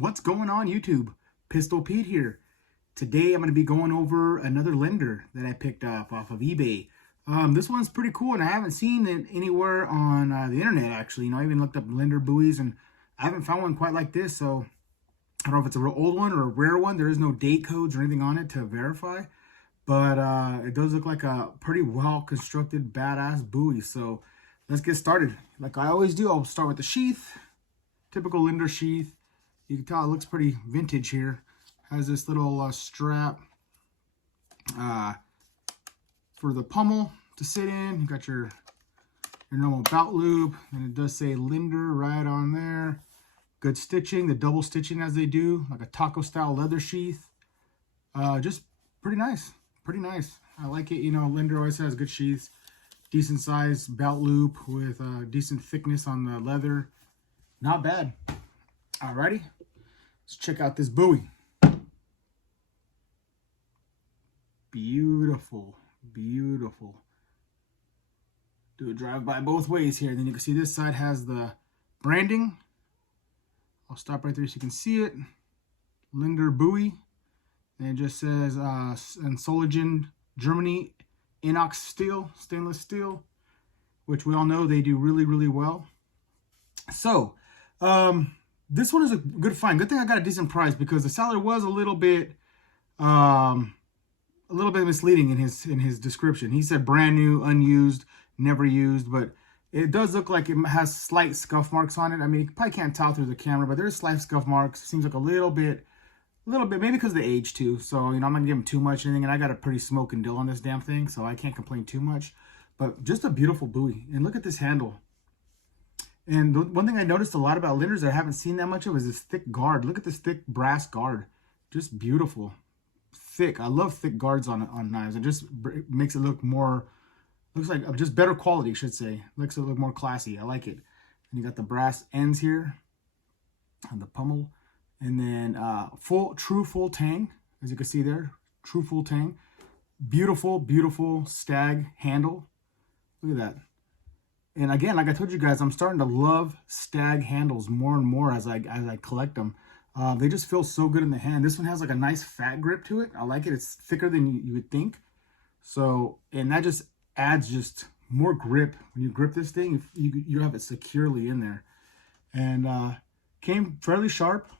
What's going on YouTube? Pistol Pete here. Today I'm going to be going over another Linder that I picked up off of eBay. This one's pretty cool and I haven't seen it anywhere on the internet actually. I even looked up Linder Bowies and I haven't found one quite like this. So I don't know if it's a real old one or a rare one. There is no date codes or anything on it to verify. But it does look like a pretty well constructed badass Bowie. So let's get started. Like I always do, I'll start with the sheath. Typical Linder sheath. You can tell it looks pretty vintage here. Has this little strap for the pommel to sit in. You got your normal belt loop, and it does say Linder right on there. Good stitching, the double stitching as they do, like a taco style leather sheath. Just pretty nice, pretty nice. I like it. You know, Linder always has good sheaths. Decent size belt loop with decent thickness on the leather. Not bad. Alrighty. Let's check out this Bowie. Beautiful, beautiful. Do a drive-by both ways here. Then you can see this side has the branding. I'll stop right there so you can see it. Linder Bowie. And it just says Solingen, Germany, inox steel, stainless steel, which we all know they do really, really well. So, this one is a good find. Good thing I got a decent price because the seller was a little bit misleading in his description. He said brand new, unused, never used, but it does look like it has slight scuff marks on it. I mean, you probably can't tell through the camera, but there's slight scuff marks. Seems like a little bit, maybe because of the age too. So, you know, I'm not gonna give him too much or anything, and I got a pretty smoking deal on this damn thing, so I can't complain too much. But just a beautiful Bowie. And look at this handle. And the one thing I noticed a lot about Linders that I haven't seen that much of is this thick guard. Look at this thick brass guard. Just beautiful. Thick. I love thick guards on knives. It just makes it look more, looks like just better quality, I should say. Makes it look more classy. I like it. And you got the brass ends here on the pommel. And then true full tang, as you can see there. True full tang. Beautiful, beautiful stag handle. Look at that. And again, like I told you guys, I'm starting to love stag handles more and more as I collect them. They just feel so good in the hand. This one has like a nice fat grip to it. I like it. It's thicker than you would think. So, and that just adds just more grip. When you grip this thing, you have it securely in there. And came fairly sharp.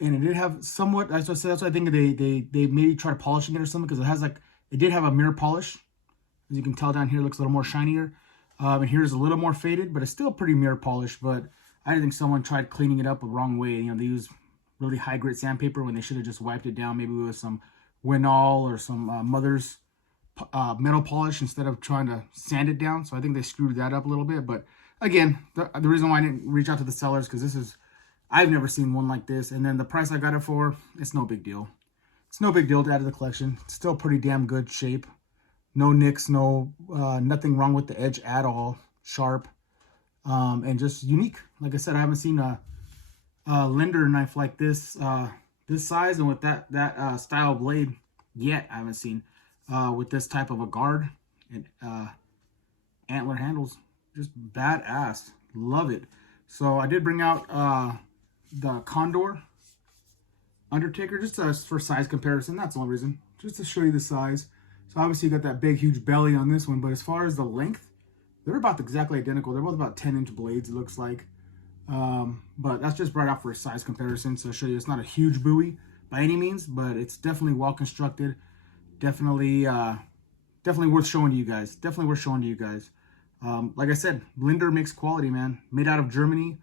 And it did have somewhat, that's what I think they maybe try polishing it or something, because it has like, it did have a mirror polish. As you can tell down here, it looks a little more shinier. And here's a little more faded, but it's still pretty mirror polished. But I think someone tried cleaning it up the wrong way. You know, they use really high grit sandpaper when they should have just wiped it down, maybe with some Winol or some Mother's metal polish instead of trying to sand it down. So I think they screwed that up a little bit. But again, the reason why I didn't reach out to the sellers, because this is, I've never seen one like this. And then the price I got it for, it's no big deal. It's no big deal to add to the collection. It's still pretty damn good shape. No nicks, no nothing wrong with the edge at all. Sharp and just unique. Like I said, I haven't seen a Linder knife like this, this size and with that style blade yet. I haven't seen with this type of a guard and antler handles. Just badass. Love it. So I did bring out the Condor Undertaker just for size comparison. That's the only reason. Just to show you the size. So obviously you got that big, huge belly on this one, but as far as the length, they're about exactly identical. They're both about 10-inch blades, it looks like. But that's just brought out for a size comparison. So I'll show you, it's not a huge Bowie by any means, but it's definitely well constructed. Definitely worth showing to you guys. Definitely worth showing to you guys. Like I said, Linder makes quality, man. Made out of Germany.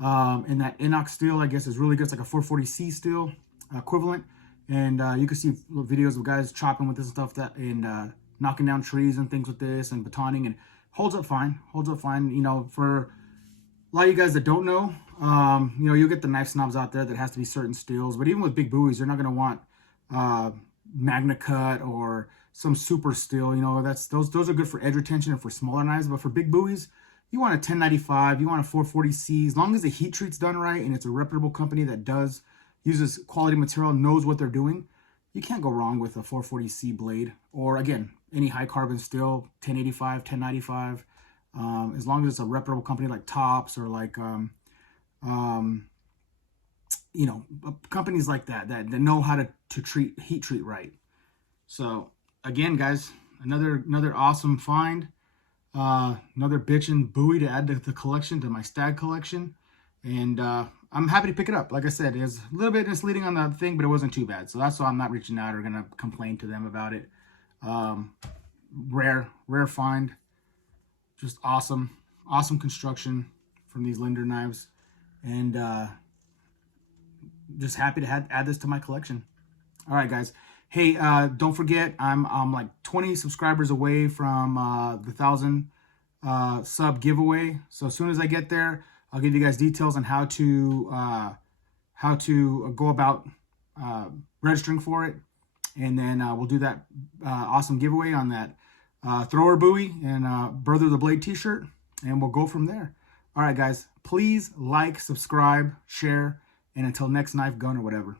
And that inox steel, I guess, is really good. It's like a 440C steel equivalent. And you can see videos of guys chopping with this and stuff, and knocking down trees and things with this, and batoning, and holds up fine. Holds up fine. You know, for a lot of you guys that don't know, you know, you'll get the knife snobs out there that has to be certain steels. But even with big Bowies, you're not going to want Magna Cut or some super steel. You know, those are good for edge retention and for smaller knives. But for big Bowies, you want a 1095, you want a 440C. As long as the heat treat's done right and it's a reputable company that uses quality material, knows what they're doing, you can't go wrong with a 440C blade. Or again, any high carbon steel, 1085, 1095. As long as it's a reputable company like Tops or like you know, companies like that know how to heat treat right. So again, guys, another awesome find. Another bitchin' Bowie to add to the collection, to my stag collection. And I'm happy to pick it up. Like I said, it was a little bit misleading on the thing, but it wasn't too bad. So that's why I'm not reaching out or going to complain to them about it. Rare find. Just awesome construction from these Linder knives. And just happy to add this to my collection. All right, guys. Hey, don't forget, I'm like 20 subscribers away from the 1,000 sub giveaway. So as soon as I get there, I'll give you guys details on how to go about registering for it, and then we'll do that awesome giveaway on that thrower Bowie and Brother of the Blade t-shirt, and we'll go from there. All right, guys. Please like, subscribe, share, and until next knife, gun, or whatever.